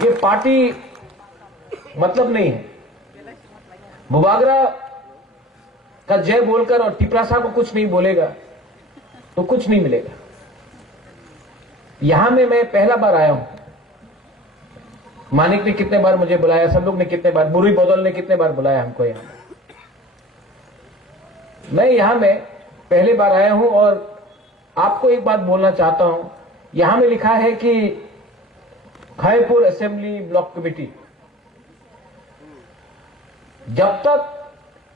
ये पार्टी मतलब नहीं है। बुबागरा का जय बोलकर और टिपरासा को कुछ नहीं बोलेगा तो कुछ नहीं मिलेगा। यहां में मैं पहला बार आया हूं। मानिक ने कितने बार मुझे बुलाया, सब लोग ने कितने बार, बुरी बदल ने कितने बार बुलाया हमको यहां। मैं यहां में पहले बार आया हूं और आपको एक बात बोलना चाहता हूं। यहां में लिखा है कि खैरपुर असेंबली ब्लॉक कमेटी, जब तक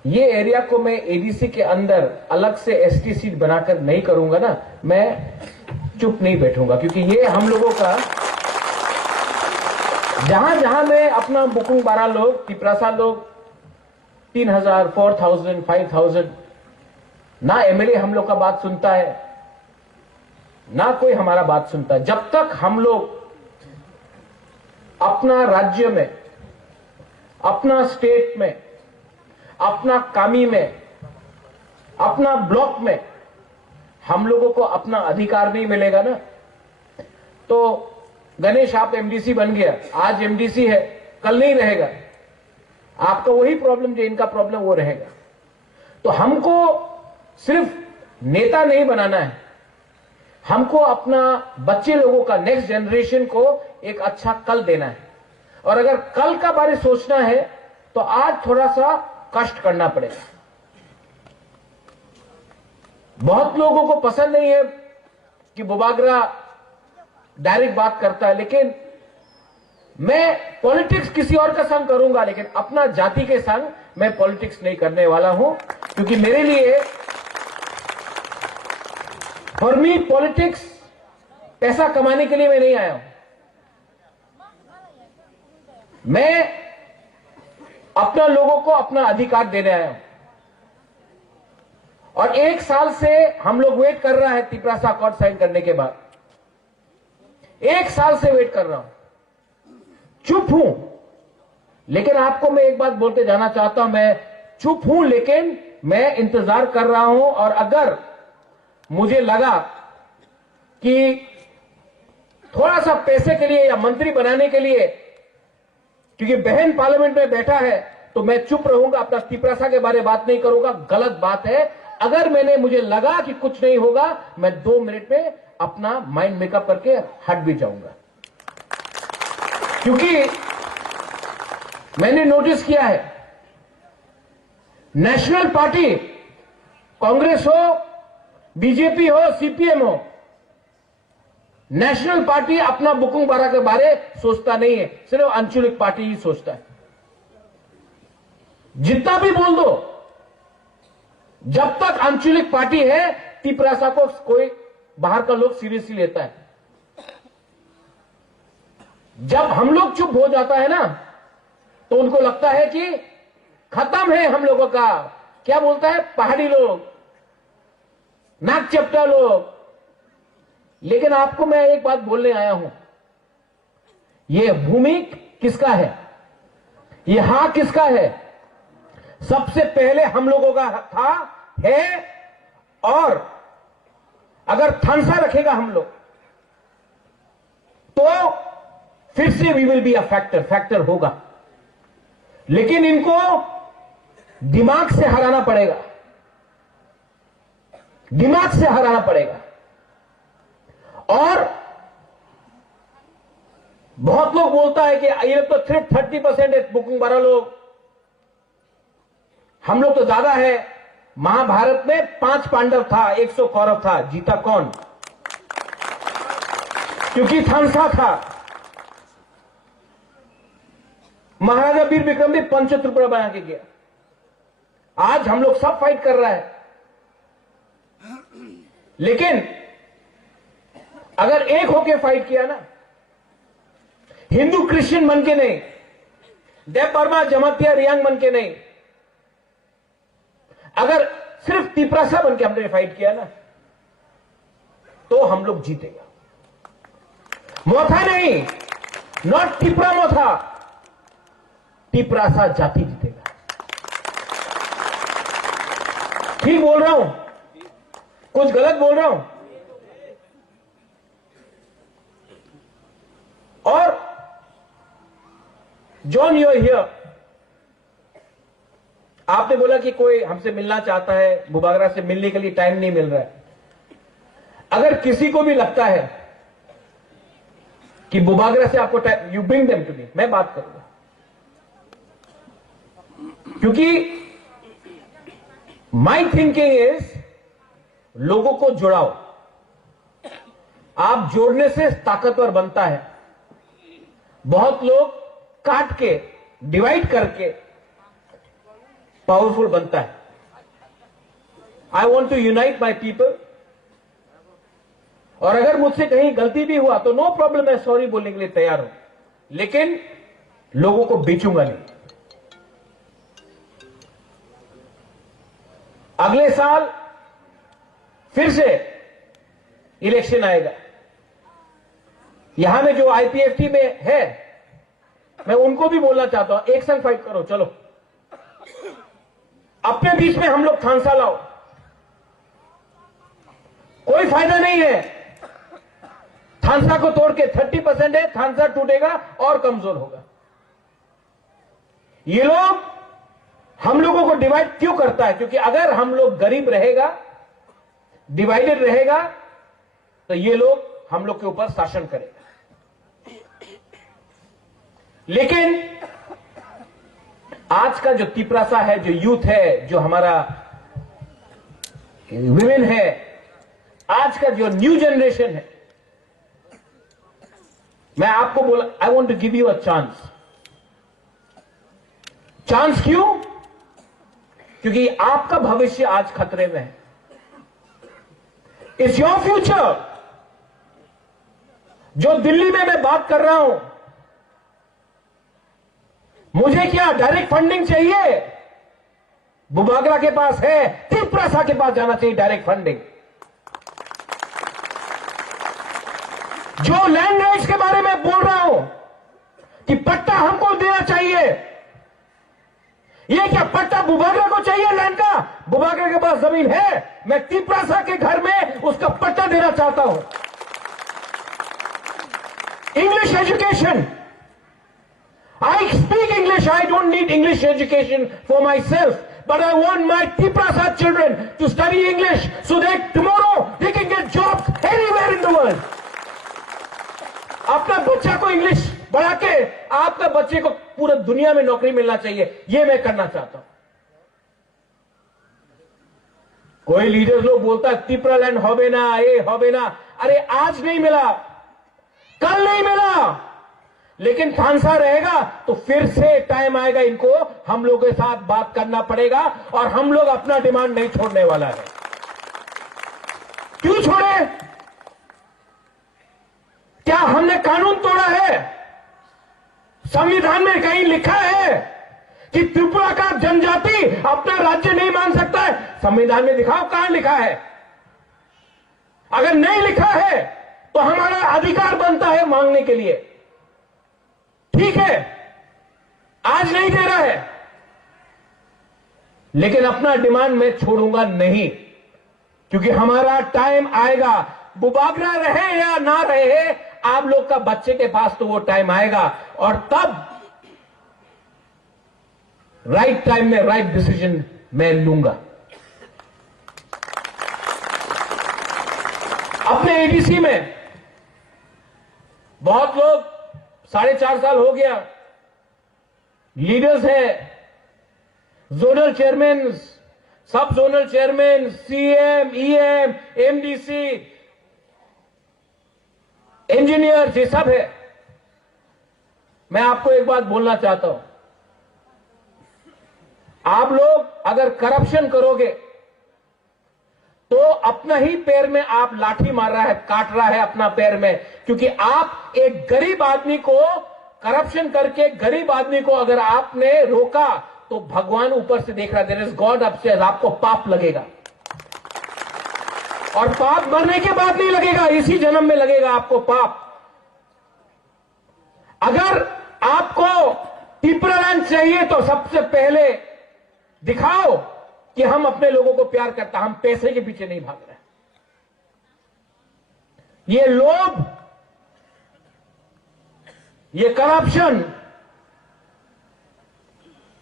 ये एरिया को मैं एडीसी के अंदर अलग से एसटी सीट बनाकर नहीं करूंगा ना, मैं चुप नहीं बैठूंगा, क्योंकि ये हम लोगों का जहां जहां में अपना बुकुंग 12 लोग, टिपरासा लोग 3000, 4000, 5000, ना एमएलए हम लोग का बात सुनता है, ना कोई हमारा बात सुनता है। जब तक हम लोग अपना राज्य में, अपना स्टेट में, अपना कामी में, अपना ब्लॉक में हम लोगों को अपना अधिकार नहीं मिलेगा ना, तो गणेश आप एमडीसी बन गया, आज एमडीसी है, कल नहीं रहेगा। आपका वही प्रॉब्लम जो इनका प्रॉब्लम वो रहेगा। तो हमको सिर्फ नेता नहीं बनाना है, हमको अपना बच्चे लोगों का, नेक्स्ट जनरेशन को एक अच्छा कल देना है। और अगर कल का बारे सोचना है तो आज थोड़ा सा कष्ट करना पड़ेगा। बहुत लोगों को पसंद नहीं है कि बुबागरा डायरेक्ट बात करता है, लेकिन मैं पॉलिटिक्स किसी और का संग करूंगा, लेकिन अपना जाति के संग मैं पॉलिटिक्स नहीं करने वाला हूं। क्योंकि मेरे लिए, फॉर मी पॉलिटिक्स पैसा कमाने के लिए मैं नहीं आया हूं। मैं अपना लोगों को अपना अधिकार देने आया हूं। और 1 साल से हम लोग वेट कर रहा है टिपरासा अकॉर्ड साइन करने के बाद। 1 साल से वेट कर रहा हूं, चुप हूं। लेकिन आपको मैं एक बात बोलते जाना चाहता हूं, मैं चुप हूं लेकिन मैं इंतजार कर रहा हूं। और अगर मुझे लगा कि थोड़ा सा पैसे के लिए या मंत्री बनाने के लिए, क्योंकि बहन पार्लियामेंट में बैठा है, तो मैं चुप रहूंगा, अपना टिपरासा के बारे में बात नहीं करूंगा। गलत बात है। अगर मुझे लगा कि कुछ नहीं होगा, मैं 2 मिनट में अपना माइंड मेकअप करके हट भी जाऊंगा। क्योंकि मैंने नोटिस किया है, नेशनल पार्टी, कांग्रेस हो, बीजेपी हो, सीपीएम हो, नेशनल पार्टी अपना बुकुंग 12 के बारे सोचता नहीं है, सिर्फ आंचलिक पार्टी ही सोचता है। जितना भी बोल दो, जब तक आंचलिक पार्टी है, टिपरासा को कोई बाहर का लोग सीरियसली लेता है। जब हम लोग चुप हो जाता है ना, तो उनको लगता है कि खत्म है हम लोगों का। क्या बोलता है, पहाड़ी लोग, नाक चपटा लोग। लेकिन आपको मैं एक बात बोलने आया हूं, यह भूमि किसका है, यह हां किसका है? सबसे पहले हम लोगों का था, है। और अगर थानसा रखेगा हम लोग, तो फिर से we will be a factor होगा। लेकिन इनको दिमाग से हराना पड़ेगा, दिमाग से हराना पड़ेगा। और बहुत लोग बोलता है कि ये लोग तो सिर्फ 30% है, बुकिंग 12 लोग, हम लोग तो ज्यादा है। महाभारत में 5 पांडव था, 100 कौरव था, जीता कौन? क्योंकि थानसा था। महाराजा वीर विक्रम भी पंचतुर्पड़ा बना के गया। आज हम लोग सब फाइट कर रहा है, लेकिन अगर एक होके फाइट किया ना, हिंदू क्रिश्चियन बन के नहीं, देव वर्मा जमातिया रियांग बन के नहीं, अगर सिर्फ टिपरासा बन के हमने फाइट किया ना, तो हम लोग जीतेगा। मोथा नहीं, नॉट टिपरा मोथा, टिपरासा जाति जीतेगा। ठीक बोल रहा हूं? कुछ गलत बोल रहा हूं? और जॉन, यू आर हियर। आपने बोला कि कोई हमसे मिलना चाहता है, बुबागरा से मिलने के लिए टाइम नहीं मिल रहा है। अगर किसी को भी लगता है कि बुबागरा से आपको time, you bring them to me, मैं बात करूंगा। क्योंकि माई थिंकिंग इज लोगों को जुड़ाओ। आप जोड़ने से ताकतवर बनता है। बहुत लोग काट के, डिवाइड करके पावरफुल बनता है। I want to unite my people. और अगर मुझसे कहीं गलती भी हुआ तो नो प्रॉब्लम, मैं सॉरी बोलने के लिए तैयार हूं, लेकिन लोगों को बेचूंगा नहीं। अगले साल फिर से इलेक्शन आएगा। यहां में जो आईपीएफटी में है, मैं उनको भी बोलना चाहता हूं, एक संग फाइट करो। चलो अपने बीच में हम लोग थानसा लाओ। कोई फायदा नहीं है थानसा को तोड़ के। 30% है, थानसा टूटेगा और कमजोर होगा। ये लोग हम लोगों को डिवाइड क्यों करता है? क्योंकि अगर हम लोग गरीब रहेगा, डिवाइडेड रहेगा, तो ये लोग हम लोग के ऊपर शासन करेगा। लेकिन आज का जो तिपरासा है, जो यूथ है, जो हमारा विमेन है, आज का जो न्यू जनरेशन है, मैं आपको बोला, I want to give you a chance. Chance क्यों? क्योंकि आपका भविष्य आज खतरे में है। It's your future. जो दिल्ली में मैं बात कर रहा हूं, मुझे क्या डायरेक्ट फंडिंग चाहिए? बुबागरा के पास है, तिपरासा के पास जाना चाहिए डायरेक्ट फंडिंग। जो लैंड राइट्स के बारे में बोल रहा हूं कि पट्टा हमको देना चाहिए, ये क्या पट्टा बुबागरा को चाहिए लैंड का? बुबागरा के पास जमीन है, मैं तिपरासा के घर में उसका पट्टा देना चाहता हूं। English education, I speak English. I don't need English education for myself. But I want my Tiprasa children to study English so that tomorrow they can get jobs anywhere in the world. अपना बच्चा को English बढ़ा के आपका बच्चे को पूरे दुनिया में नौकरी मिलना चाहिए, ये मैं करना चाहता हूं। कोई लीडर लोग बोलता है तिपरा लैंड होबे ना, ये होबे ना। अरे आज नहीं मिला, कल नहीं मिला, लेकिन थानसा रहेगा तो फिर से टाइम आएगा, इनको हम लोगों के साथ बात करना पड़ेगा। और हम लोग अपना डिमांड नहीं छोड़ने वाला है। क्यों छोड़े? क्या हमने कानून तोड़ा है? संविधान में कहीं लिखा है कि त्रिपुरा का जनजाति अपना राज्य नहीं मान सकता है? संविधान में दिखाओ कहां लिखा है। अगर नहीं लिखा है तो हमारा अधिकार बनता है मांगने के लिए। ठीक है, आज नहीं दे रहा है, लेकिन अपना डिमांड मैं छोड़ूंगा नहीं, क्योंकि हमारा टाइम आएगा। बुबागरा रहे या ना रहे, आप लोग का बच्चे के पास तो वो टाइम आएगा, और तब राइट टाइम में राइट डिसीजन मैं लूंगा। अपने एडीसी में बहुत लोग 4.5 साल हो गया लीडर्स हैं, जोनल चेयरमैन, सब zonal chairman, CM, EM, MDC, engineer, ये सब है। मैं आपको एक बात बोलना चाहता हूं, आप लोग अगर करप्शन करोगे तो अपना ही पैर में आप लाठी मार रहा है, काट रहा है अपना पैर में। क्योंकि आप एक गरीब आदमी को करप्शन करके, गरीब आदमी को अगर आपने रोका तो भगवान ऊपर से देख रहा है, देयर इज गॉड अपस्टेयर्स, आपको पाप लगेगा। और पाप मरने के बाद नहीं लगेगा, इसी जन्म में लगेगा आपको पाप। अगर आपको तिपरा लैंड चाहिए तो सबसे पहले दिखाओ कि हम अपने लोगों को प्यार करता, हम पैसे के पीछे नहीं भाग रहे। ये लोभ, ये करप्शन,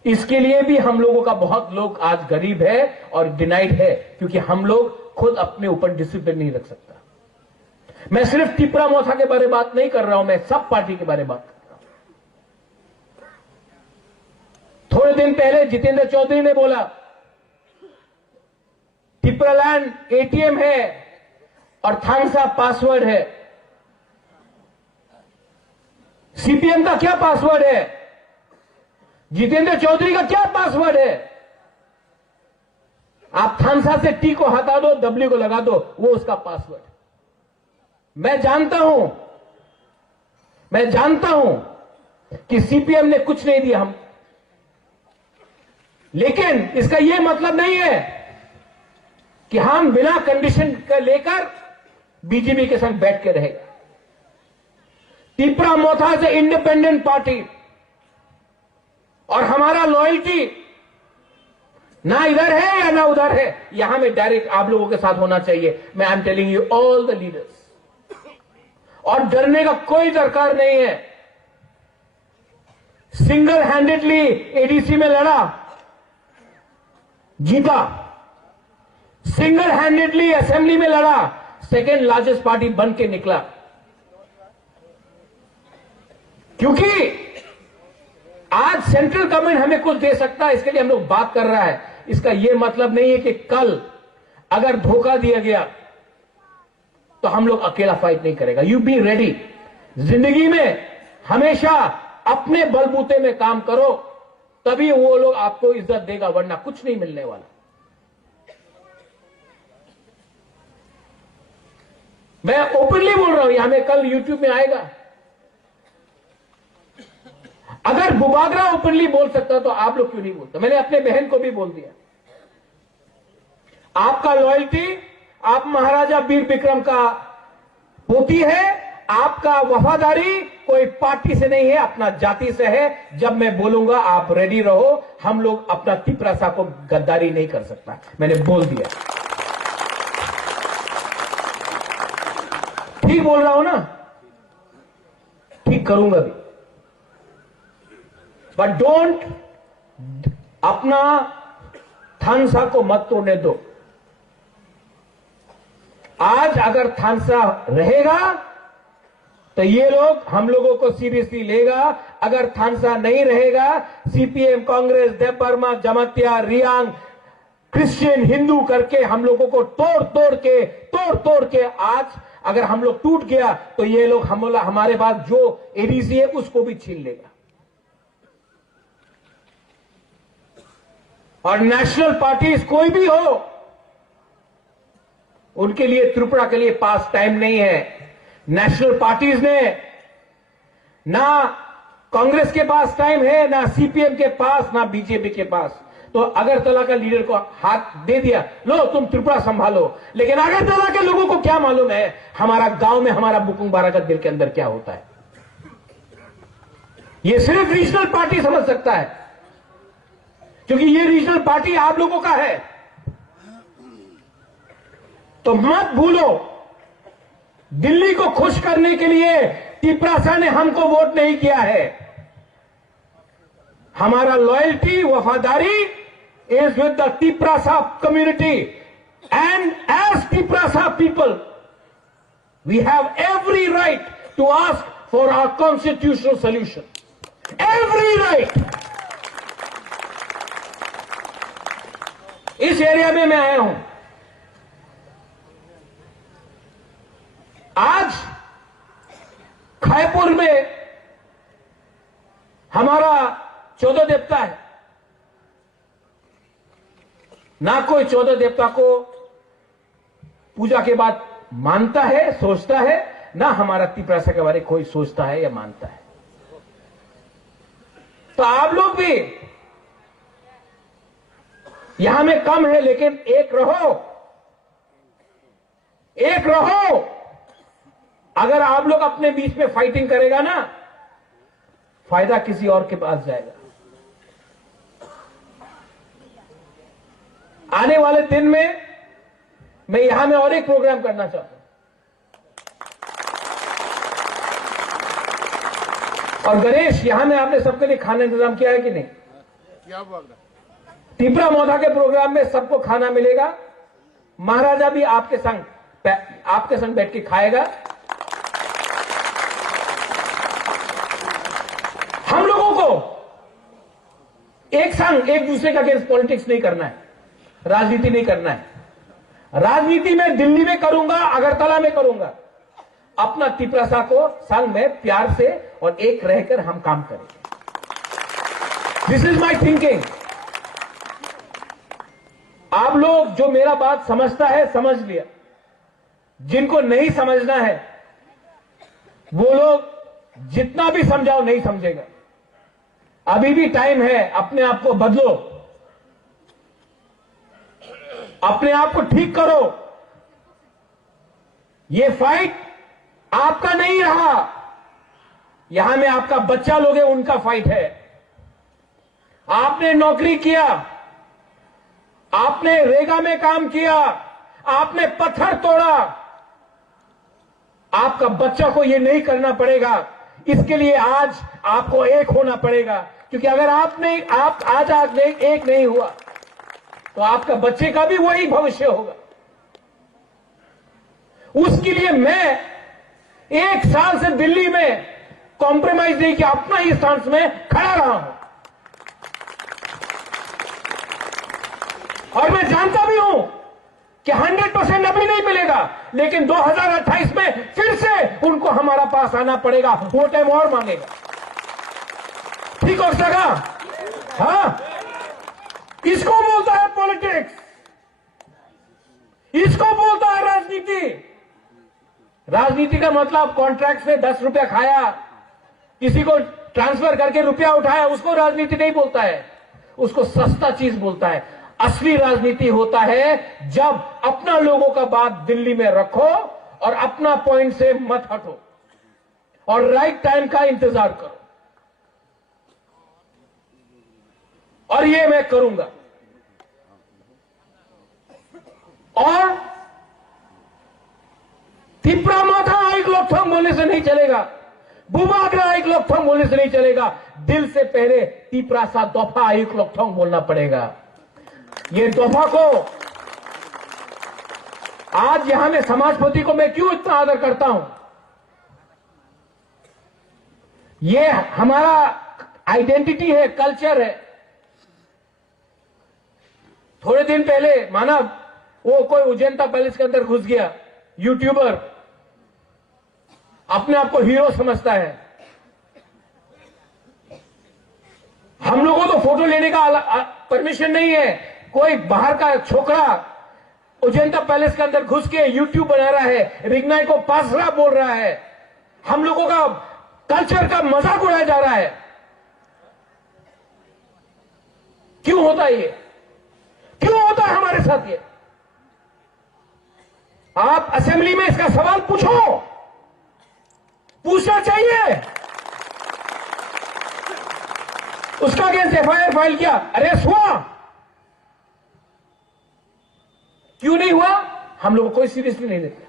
इसके लिए भी हम लोगों का बहुत लोग आज गरीब है और डिनाइड है, क्योंकि हम लोग खुद अपने ऊपर डिसिप्लिन नहीं रख सकता। मैं सिर्फ तिपरा मोथा के बारे में बात नहीं कर रहा हूं, मैं सब पार्टी के बारे में बात कर रहा हूं। थोड़े दिन पहले जितेंद्र चौधरी ने बोला तिपरालैंड एटीएम है और थानसा पासवर्ड है। सीपीएम का क्या पासवर्ड है? जितेंद्र चौधरी का क्या पासवर्ड है? आप थानसा से टी को हटा दो, डब्ल्यू को लगा दो, वो उसका पासवर्ड। मैं जानता हूं कि सीपीएम ने कुछ नहीं दिया हम, लेकिन इसका यह मतलब नहीं है कि हम बिना कंडीशन का लेकर बीजेपी के संग बैठ के रहेगा। तिपरा मोथा से इंडिपेंडेंट पार्टी और हमारा लॉयल्टी ना इधर है या ना उधर है, यहां में डायरेक्ट आप लोगों के साथ होना चाहिए। मैं I am telling you all the leaders, और डरने का कोई दरकार नहीं है। सिंगल हैंडेडली एडीसी में लड़ा, जीता। सिंगल हैंडेडली असेंबली में लड़ा, सेकेंड लार्जेस्ट पार्टी बन के निकला। क्योंकि आज सेंट्रल गवर्नमेंट हमें कुछ दे सकता है, इसके लिए हम लोग बात कर रहा है। इसका यह मतलब नहीं है कि कल अगर धोखा दिया गया तो हम लोग अकेला फाइट नहीं करेगा। You be ready. जिंदगी में हमेशा अपने बलबूते में काम करो, तभी वो लोग आपको इज्जत देगा, वरना कुछ नहीं मिलने वाला। मैं ओपनली बोल रहा हूं, यहां में कल यूट्यूब में आएगा। अगर बुबागरा ओपनली बोल सकता तो आप लोग क्यों नहीं बोलते? मैंने अपने बहन को भी बोल दिया, आपका लॉयल्टी, आप महाराजा वीर विक्रम का पोती है, आपका वफादारी कोई पार्टी से नहीं है, अपना जाति से है। जब मैं बोलूंगा आप रेडी रहो। हम लोग अपना तिपरासा को गद्दारी नहीं कर सकता, मैंने बोल दिया। ठीक बोल रहा हूं ना? ठीक करूंगा भी, बट डोंट अपना थानसा को मत तोड़ने दो। आज अगर थानसा रहेगा तो ये लोग हम लोगों को सीरियसली लेगा। अगर थानसा नहीं रहेगा, सीपीएम, कांग्रेस, देवबर्मा, जमातिया, रियांग, क्रिश्चियन, हिंदू करके हम लोगों को तोड़ के आज अगर हम लोग टूट गया तो ये लोग हमारे पास जो एडीसी है उसको भी छीन लेगा। और नेशनल पार्टीज कोई भी हो, उनके लिए त्रिपुरा के लिए पास टाइम नहीं है। नेशनल पार्टीज ने ना कांग्रेस के पास टाइम है, ना सीपीएम के पास, ना बीजेपी के पास। तो अगरतला का लीडर को हाथ दे दिया, लो तुम त्रिपुरा संभालो। लेकिन अगरतला के लोगों को क्या मालूम है हमारा गांव में, हमारा बुकुंग बारागत दिल के अंदर क्या होता है। ये सिर्फ रीजनल पार्टी समझ सकता है, क्योंकि ये रीजनल पार्टी आप लोगों का है। तो मत भूलो, दिल्ली को खुश करने के लिए तिपरासा ने हमको वोट नहीं किया है। हमारा लॉयल्टी, वफादारी is with the Tiprasa community, and as Tiprasa people we have every right to ask for our constitutional solution. Every right. इस एरिया में मैं आया हूं। आज खायपुर में हमारा 14 देवता है, ना कोई 14 देवता को पूजा के बाद मानता है, सोचता है, ना हमारा तिपरासा के बारे में कोई सोचता है या मानता है। तो आप लोग भी यहां में कम है, लेकिन एक रहो, एक रहो। अगर आप लोग अपने बीच में फाइटिंग करेगा ना, फायदा किसी और के पास जाएगा। आने वाले दिन में मैं यहां में और एक प्रोग्राम करना चाहता हूं। और गणेश, यहां में आपने सबके लिए खाना इंतजाम किया है कि नहीं? तिपरा मोथा के प्रोग्राम में सबको खाना मिलेगा। महाराजा भी आपके संग बैठ के खाएगा। हम लोगों को एक संग एक दूसरे का अगेंस्ट पॉलिटिक्स नहीं करना है, राजनीति नहीं करना है। राजनीति में दिल्ली में करूंगा, अगरतला में करूंगा। अपना तिपरासा को संग में प्यार से और एक रहकर हम काम करेंगे। This is my thinking. आप लोग जो मेरा बात समझता है समझ लिया, जिनको नहीं समझना है वो लोग जितना भी समझाओ नहीं समझेगा। अभी भी टाइम है, अपने आप को बदलो, अपने आप को ठीक करो। ये फाइट आपका नहीं रहा, यहां में आपका बच्चा लोग है, उनका फाइट है। आपने नौकरी किया, आपने रेगा में काम किया, आपने पत्थर तोड़ा, आपका बच्चा को यह नहीं करना पड़ेगा। इसके लिए आज आपको एक होना पड़ेगा, क्योंकि अगर आप आज एक नहीं हुआ तो आपका बच्चे का भी वही भविष्य होगा। उसके लिए मैं एक साल से दिल्ली में कॉम्प्रोमाइज नहीं किया, अपना ही स्टांस में खड़ा रहा हूं। और मैं जानता भी हूं कि 100% अभी नहीं मिलेगा, लेकिन 2028 में फिर से उनको हमारा पास आना पड़ेगा, वो टाइम और मांगेगा। ठीक हो सका? हाँ, इसको बोलता है पॉलिटिक्स, इसको बोलता है राजनीति। राजनीति का मतलब कॉन्ट्रैक्ट से 10 रुपया खाया, किसी को ट्रांसफर करके रुपया उठाया, उसको राजनीति नहीं बोलता है, उसको सस्ता चीज बोलता है। असली राजनीति होता है जब अपना लोगों का बात दिल्ली में रखो और अपना पॉइंट से मत हटो और राइट टाइम का इंतजार करो, और ये मैं करूंगा। और तिपरा माथा एक लोकथम बोलने से नहीं चलेगा, बुबागरा एक लोकथम बोलने से नहीं चलेगा। दिल से पहले तिपरासा दोफा एक लोकथम बोलना पड़ेगा। ये दोफा को आज यहां में समाजपति को मैं क्यों इतना आदर करता हूं, ये हमारा आइडेंटिटी है, कल्चर है। थोड़े दिन पहले माना वो कोई उजैनता पैलेस के अंदर घुस गया, यूट्यूबर अपने आप को हीरो समझता है। हम लोगों को तो फोटो लेने का परमिशन नहीं है। कोई बाहर का छोकरा उजैनता पैलेस के अंदर घुस के यूट्यूब बना रहा है, रिग्नाई को पासरा बोल रहा है, हम लोगों का कल्चर का मजाक उड़ाया जा रहा है। क्यों होता है ये? क्यों होता है हमारे साथ ये? आप असेंबली में इसका सवाल पूछो, पूछना चाहिए। उसका अगेंस्ट एफआईआर फाइल किया, अरेस्ट हुआ, क्यों नहीं हुआ? हम लोग कोई सीरियसली नहीं लेते।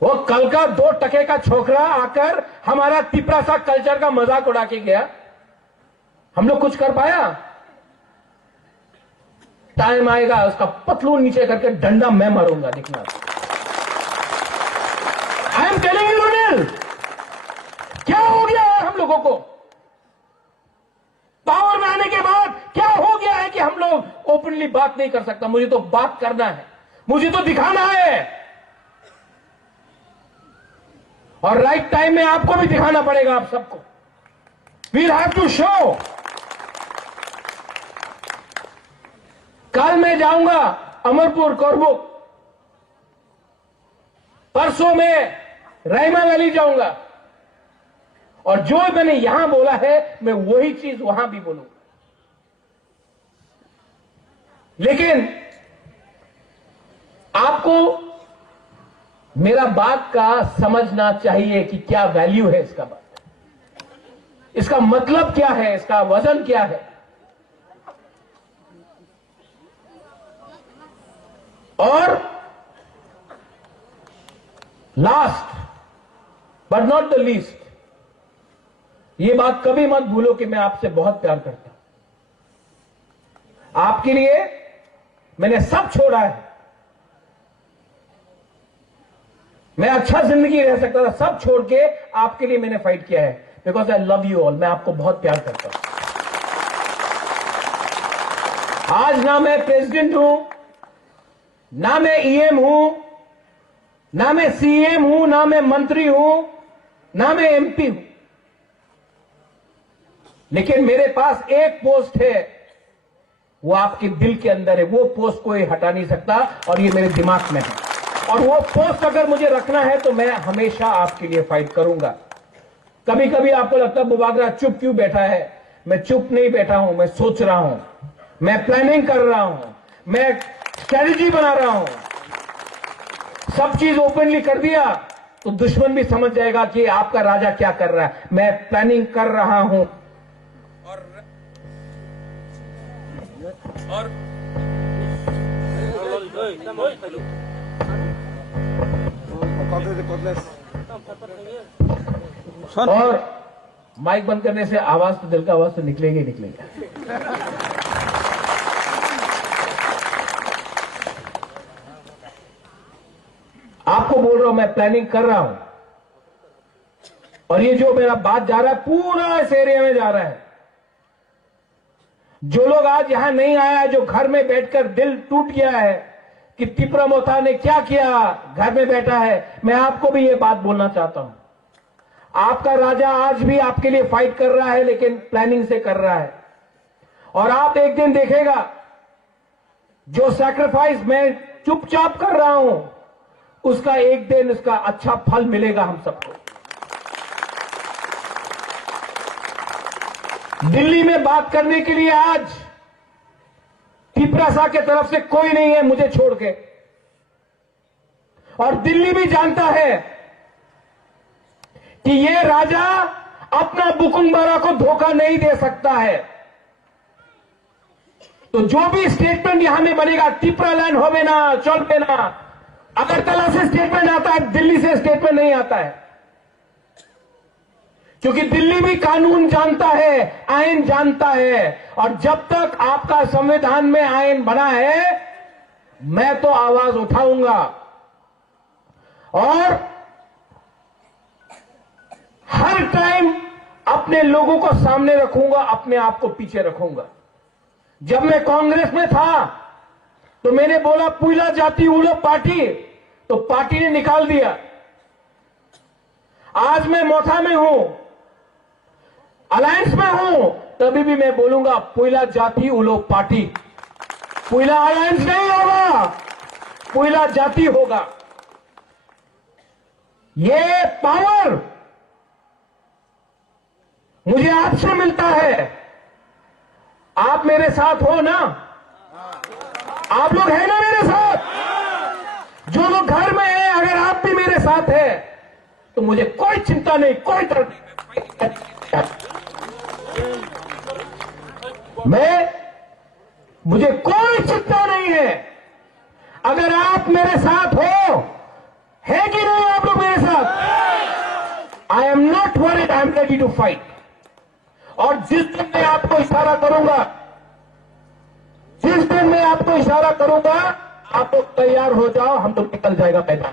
वो कल का 2 टके का छोकरा आकर हमारा तिपरासा कल्चर का मजाक उड़ा के गया, हम लोग कुछ कर पाया? टाइम आएगा उसका पतलून नीचे करके डंडा मैं मारूंगा, देखना। आई एम टेलिंग यू रुनिल, क्या हो गया है हम लोगों को? पावर में आने के बाद क्या हो गया है कि हम लोग ओपनली बात नहीं कर सकता? मुझे तो बात करना है, मुझे तो दिखाना है, और राइट टाइम में आपको भी दिखाना पड़ेगा। आप सबको वील हैव टू शो। कल मैं जाऊंगा अमरपुर, कोरबुक, परसों में रहीमा वैली जाऊंगा, और जो मैंने यहां बोला है मैं वही चीज वहां भी बोलूंगा। लेकिन आपको मेरा बात का समझना चाहिए कि क्या वैल्यू है इसका, बात, इसका मतलब क्या है, इसका वजन क्या है। और last but not the least, ये बात कभी मत भूलो कि मैं आपसे बहुत प्यार करता हूं। आपके लिए मैंने सब छोड़ा है। मैं अच्छा जिंदगी रह सकता था, सब छोड़ के आपके लिए मैंने फाइट किया है, because I love you all. मैं आपको बहुत प्यार करता हूं। आज ना मैं प्रेसिडेंट हूं, ना मैं ईएम हूं, ना मैं सीएम हूं, ना मैं मंत्री हूं, ना मैं एमपी हूं, लेकिन मेरे पास एक पोस्ट है, वो आपके दिल के अंदर है। वो पोस्ट कोई हटा नहीं सकता और ये मेरे दिमाग में है। और वो पोस्ट अगर मुझे रखना है तो मैं हमेशा आपके लिए फाइट करूंगा। कभी कभी आपको लगता है बुबागरा चुप क्यों बैठा है? मैं चुप नहीं बैठा हूं, मैं सोच रहा हूं, मैं प्लानिंग कर रहा हूं, मैं स्ट्रेटजी बना रहा हूं। सब चीज ओपनली कर दिया तो दुश्मन भी समझ जाएगा कि आपका राजा क्या कर रहा है। मैं प्लानिंग कर रहा हूं और माइक बंद करने से आवाज तो दिल का आवाज तो निकलेगा ही निकलेगा। आपको बोल रहा हूं, मैं प्लानिंग कर रहा हूं और ये जो मेरा बात जा रहा है पूरा इस एरिया में जा रहा है। जो लोग आज यहां नहीं आया है, जो घर में बैठकर दिल टूट गया है कि तिपरा मोथा ने क्या किया, घर में बैठा है, मैं आपको भी ये बात बोलना चाहता हूं। आपका राजा आज भी आपके लिए फाइट कर रहा है, लेकिन प्लानिंग से कर रहा है। और आप एक दिन देखेगा जो सैक्रिफाइस मैं चुपचाप कर रहा हूं, उसका एक दिन उसका अच्छा फल मिलेगा हम सबको। दिल्ली में बात करने के लिए आज तिपरासा के तरफ से कोई नहीं है मुझे छोड़ के। और दिल्ली भी जानता है कि ये राजा अपना बुकुंबारा को धोखा नहीं दे सकता है। तो जो भी स्टेटमेंट यहां में बनेगा, तिपरा लैंड हो ना, चल पे ना, अगरतला से स्टेटमेंट आता है, दिल्ली से स्टेटमेंट नहीं आता है। क्योंकि दिल्ली भी कानून जानता है, आईन जानता है। और जब तक आपका संविधान में आईन बना है, मैं तो आवाज उठाऊंगा और हर टाइम अपने लोगों को सामने रखूंगा, अपने आप को पीछे रखूंगा। जब मैं कांग्रेस में था तो मैंने बोला पुइला जाति उलो पार्टी, तो पार्टी ने निकाल दिया। आज मैं मोथा में हूं, अलायंस में हूं, तभी भी मैं बोलूंगा पुइला जाति उलो पार्टी। पुइला अलायंस नहीं होगा, पुइला जाति होगा। ये पावर मुझे आपसे मिलता है। आप मेरे साथ हो ना? आप लोग हैं ना मेरे साथ? जो लोग घर में हैं, अगर आप भी मेरे साथ हैं तो मुझे कोई चिंता नहीं, कोई दर्द नहीं, मुझे कोई चिंता नहीं है। अगर आप मेरे साथ हो, है कि नहीं आप लोग मेरे साथ? I am not worried, I am ready to fight. और जिस दिन मैं आपको इशारा करूंगा, जिस दिन मैं आपको इशारा करूंगा, आप लोग तैयार हो जाओ, हम लोग निकल जाएगा मैदान।